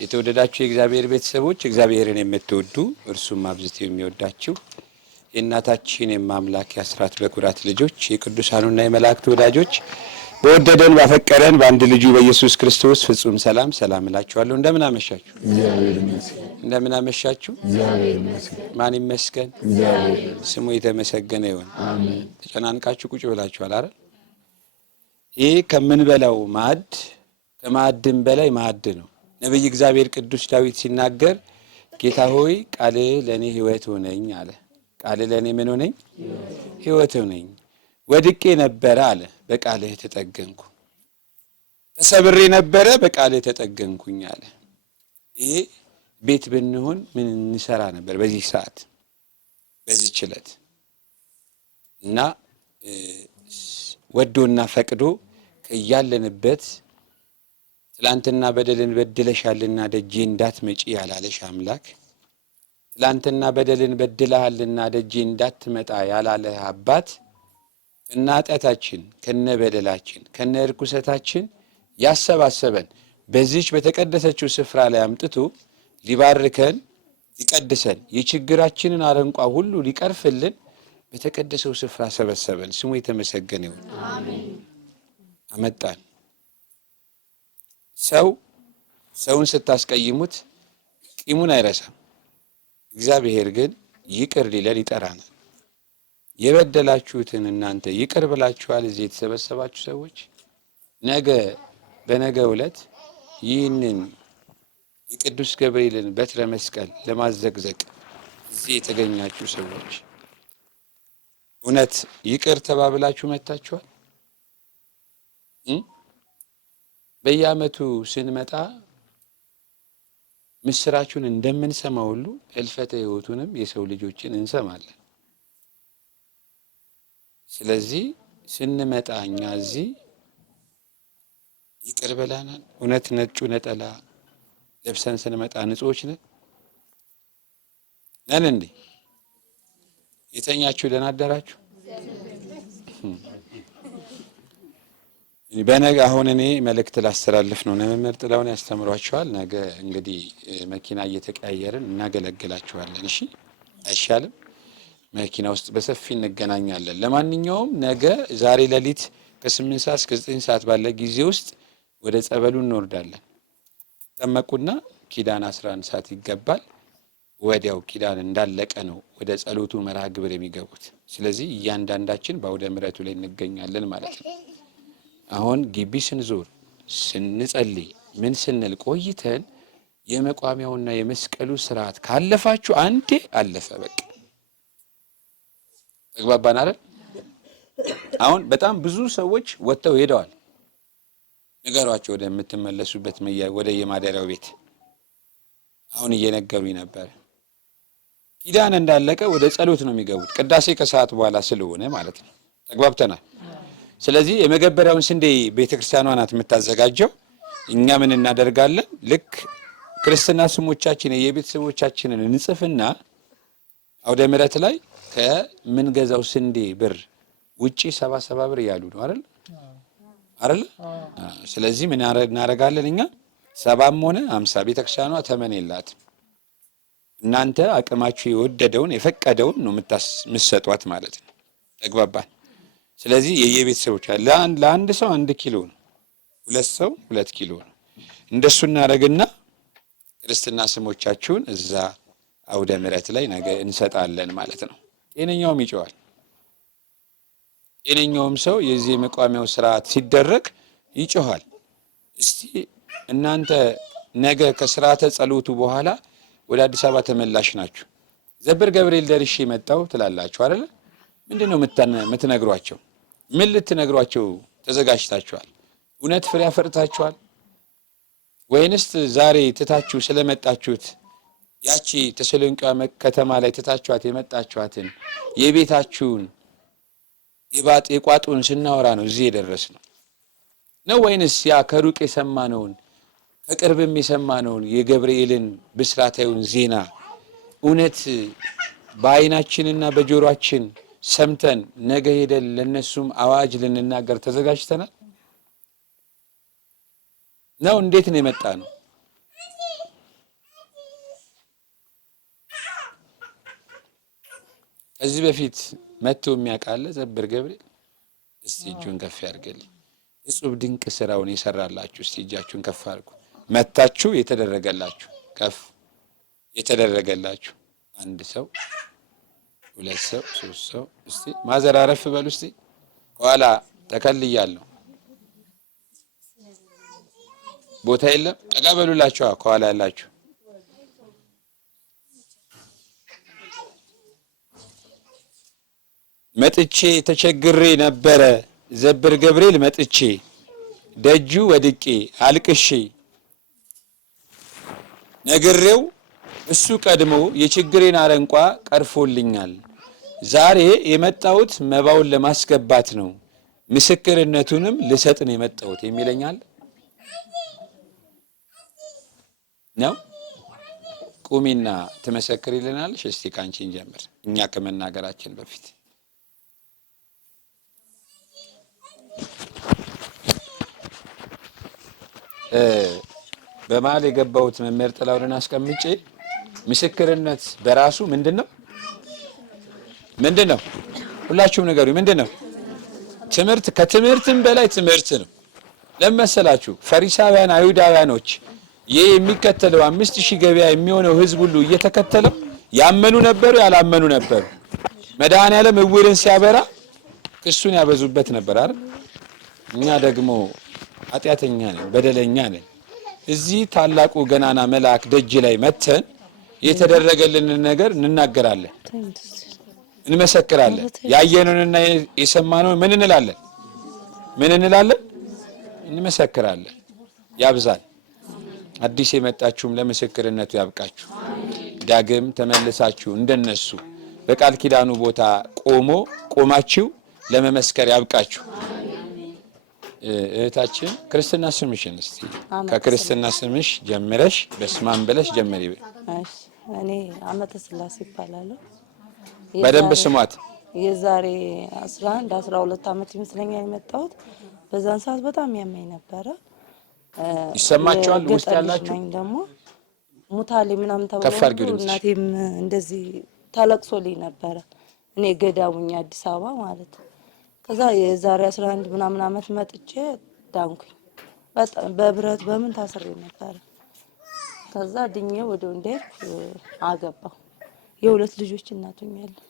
የተወደዳችሁ የእግዚአብሔር ቤተሰቦች እግዚአብሔርን የምትወዱ እርሱም አብዝተው የሚወዳችሁ የእናታችን የማምላክ የአስራት በኩራት ልጆች የቅዱሳኑና የመላእክት ወዳጆች በወደደን ባፈቀረን በአንድ ልጁ በኢየሱስ ክርስቶስ ፍጹም ሰላም እላችኋለሁ። እንደምን አመሻችሁ? እግዚአብሔር ይመስገን። እንደምን አመሻችሁ? እግዚአብሔር ይመስገን። ማን ይመስገን? እግዚአብሔር ስሙ የተመሰገነ ይሁን። አሜን። ተጨናንቃችሁ ቁጭ ብላችኋል አይደል? ይህ ከምንበላው ማዕድ ከማዕድም በላይ ማዕድ ነው። ነብይ እግዚአብሔር ቅዱስ ዳዊት ሲናገር ጌታ ሆይ ቃልህ ለኔ ሕይወት ሆነኝ አለ። ቃልህ ለኔ ምን ሆነኝ? ሕይወት ሆነኝ። ወድቄ ነበረ አለ፣ በቃልህ ተጠገንኩ። ተሰብሬ ነበረ፣ በቃልህ ተጠገንኩኝ አለ። ይሄ ቤት ብንሆን ምን እንሰራ ነበር በዚህ ሰዓት በዚህ ችለት እና ወዶና ፈቅዶ ከያለንበት ትላንትና በደልን በድለሻልና ደጄ እንዳትመጪ ያላለሽ አምላክ፣ ትላንትና በደልን በድለሃልና ደጄ እንዳትመጣ ያላለህ አባት ከነ ኃጢአታችን ከነ በደላችን ከነ እርኩሰታችን ያሰባሰበን በዚች በተቀደሰችው ስፍራ ላይ አምጥቶ ሊባርከን ሊቀድሰን የችግራችንን አረንቋ ሁሉ ሊቀርፍልን በተቀደሰው ስፍራ ሰበሰበን። ስሙ የተመሰገነ ይሁን። አሜን። አመጣን። ሰውን ስታስቀይሙት ቂሙን አይረሳም። እግዚአብሔር ግን ይቅር ሊለን ይጠራናል። የበደላችሁትን እናንተ ይቅር ብላችኋል። እዚህ የተሰበሰባችሁ ሰዎች በነገ ዕለት ይህንን የቅዱስ ገብርኤልን በትረ መስቀል ለማዘግዘቅ እዚህ የተገኛችሁ ሰዎች እውነት ይቅር ተባብላችሁ መጥታችኋል? በየዓመቱ ስንመጣ ምስራችሁን እንደምንሰማ ሁሉ እልፈተ ሕይወቱንም የሰው ልጆችን እንሰማለን። ስለዚህ ስንመጣ እኛ እዚህ ይቅር ብለናል። እውነት ነጩ ነጠላ ለብሰን ስንመጣ ንጹዎች ነን እንዴ? የተኛችሁ ደህና አደራችሁ? በነገ አሁን እኔ መልእክት ላስተላልፍ ነው። መምህር ጥላውን ያስተምሯችኋል። ነገ እንግዲህ መኪና እየተቀያየርን እናገለግላችኋለን። እሺ አይሻልም? መኪና ውስጥ በሰፊ እንገናኛለን። ለማንኛውም ነገ ዛሬ ሌሊት ከ8 ሰዓት እስከ 9 ሰዓት ባለ ጊዜ ውስጥ ወደ ጸበሉ እንወርዳለን። ጠመቁና ኪዳን 11 ሰዓት ይገባል። ወዲያው ኪዳን እንዳለቀ ነው ወደ ጸሎቱ መርሃ ግብር የሚገቡት። ስለዚህ እያንዳንዳችን በአውደ ምሕረቱ ላይ እንገኛለን ማለት ነው። አሁን ግቢ ስንዞር ስንጸልይ ምን ስንል ቆይተን የመቋሚያውና የመስቀሉ ስርዓት ካለፋችሁ አንዴ አለፈ በቃ። ተግባባን አይደል? አሁን በጣም ብዙ ሰዎች ወጥተው ሄደዋል። ንገሯቸው ወደምትመለሱበት ወደ የማደሪያው ቤት። አሁን እየነገሩኝ ነበር። ኪዳን እንዳለቀ ወደ ጸሎት ነው የሚገቡት። ቅዳሴ ከሰዓት በኋላ ስለሆነ ማለት ነው። ተግባብተናል። ስለዚህ የመገበሪያውን ስንዴ ቤተክርስቲያኗ ናት የምታዘጋጀው። እኛ ምን እናደርጋለን? ልክ ክርስትና ስሞቻችን የቤተሰቦቻችንን እንጽፍና አውደ ምሕረት ላይ ከምንገዛው ስንዴ ብር ውጪ 77 ብር ያሉ ነው አይደል? ስለዚህ ምን እናደርጋለን? እኛ 70ም ሆነ 50 ቤተክርስቲያኗ ተመን የላትም። እናንተ አቅማችሁ የወደደውን የፈቀደውን ነው የምትሰጧት ማለት ነው። ተግባባን? ስለዚህ የየቤተሰቦች ለአንድ ሰው 1 ኪሎ ነው፣ 2 ሰው 2 ኪሎ ነው። እንደሱ እናደርግና ክርስትና ስሞቻችሁን እዛ አውደ ምሕረት ላይ ነገ እንሰጣለን ማለት ነው። ጤነኛውም ይጮሃል። ጤነኛውም ሰው የዚህ የመቋሚያው ስርዓት ሲደረግ ይጮሃል። እስቲ እናንተ ነገ ከስርዓተ ጸሎቱ በኋላ ወደ አዲስ አበባ ተመላሽ ናችሁ። ዘብር ገብርኤል ደርሼ መጣሁ ትላላችሁ አይደል? ምንድነው የምትነግሯቸው? ምን ልትነግሯቸው ተዘጋጅታችኋል? እውነት ፍሬ አፈርታችኋል ወይንስ ዛሬ ትታችሁ ስለመጣችሁት ያቺ ተሰሎንቄ ከተማ ላይ ትታችኋት የመጣችኋትን የቤታችሁን የቋጡን ስናወራ ነው እዚህ የደረስነው ነው? ወይንስ ያ ከሩቅ የሰማነውን ከቅርብም የሰማነውን የገብርኤልን ብስራታዊውን ዜና እውነት በዓይናችንና በጆሮአችን ሰምተን ነገ ሄደን ለነሱም አዋጅ ልንናገር ተዘጋጅተናል ነው? እንዴት ነው የመጣ ነው? ከዚህ በፊት መጥቶ የሚያውቃለ ዘብር ገብርኤል? እስቲ እጁን ከፍ ያድርግልኝ። እጹብ ድንቅ ስራውን የሰራላችሁ እስቲ እጃችሁን ከፍ አድርጉ። መታችሁ የተደረገላችሁ ከፍ የተደረገላችሁ አንድ ሰው፣ ሁለት ሰው፣ ሶስት ሰው። እስቲ ማዘር አረፍ በሉ እስቲ። ከኋላ ተከልያለሁ ቦታ የለም። ጠጋ በሉላችሁ ከኋላ ያላችሁ። መጥቼ ተቸግሬ ነበረ ዘብር ገብርኤል መጥቼ ደጁ ወድቄ አልቅሼ ነግሬው እሱ ቀድሞ የችግሬን አረንቋ ቀርፎልኛል። ዛሬ የመጣሁት መባውን ለማስገባት ነው፣ ምስክርነቱንም ልሰጥ ነው የመጣሁት የሚለኛል ነው። ቁሚና ትመሰክሪልናለሽ። እስቲ ካንቺን ጀምር እኛ ከመናገራችን በፊት። በመሀል የገባሁት መምህር ጥላሁንን አስቀምጬ ምስክርነት በራሱ ምንድነው? ምንድነው? ሁላችሁም ንገሩኝ። ምንድነው? ትምህርት፣ ከትምህርትም በላይ ትምህርት ነው። ለመሰላችሁ ፈሪሳውያን አይሁዳውያኖች ይህ የሚከተለው 5000 ገበያ የሚሆነው ህዝብ ሁሉ እየተከተለው ያመኑ ነበሩ፣ ያላመኑ ነበሩ። መድኃኔዓለም እውርን ሲያበራ ክሱን ያበዙበት ነበር አይደል? እኛ ደግሞ ኃጢአተኛ ነን፣ በደለኛ ነን። እዚህ ታላቁ ገናና መልአክ ደጅ ላይ መተን የተደረገልንን ነገር እንናገራለን፣ እንመሰክራለን። ያየነውንና የሰማነውን ምን እንላለን? ምን እንላለን? እንመሰክራለን። ያብዛል። አዲስ የመጣችሁም ለምስክርነቱ ያብቃችሁ። ዳግም ተመልሳችሁ እንደነሱ በቃል ኪዳኑ ቦታ ቆማችሁ ለመመስከር ያብቃችሁ። እህታችን ክርስትና ስምሽን እስቲ ከክርስትና ስምሽ ጀምረሽ በስማም ብለሽ ጀምሪ። እሺ፣ እኔ አመተ ስላሴ ይባላል። በደንብ ስሟት። የዛሬ 11 12 አመት ይመስለኛል የመጣሁት። በዛን ሰዓት በጣም ያመኝ ነበረ። ይሰማቸዋል ውስጥ ያላችሁ ደግሞ ሙታሌ ምናምን ተብሎ እናቴም እንደዚህ ተለቅሶልኝ ነበረ። እኔ ገዳሙኝ አዲስ አበባ ማለት ነው። ከዛ የዛሬ 11 ምናምን አመት መጥቼ ዳንኩኝ። በጣም በብረት በምን ታስሬ ነበረ። ከዛ ድኜ ወደ ወንዴ አገባሁ። የሁለት ልጆች እናት ሆኛለሁ።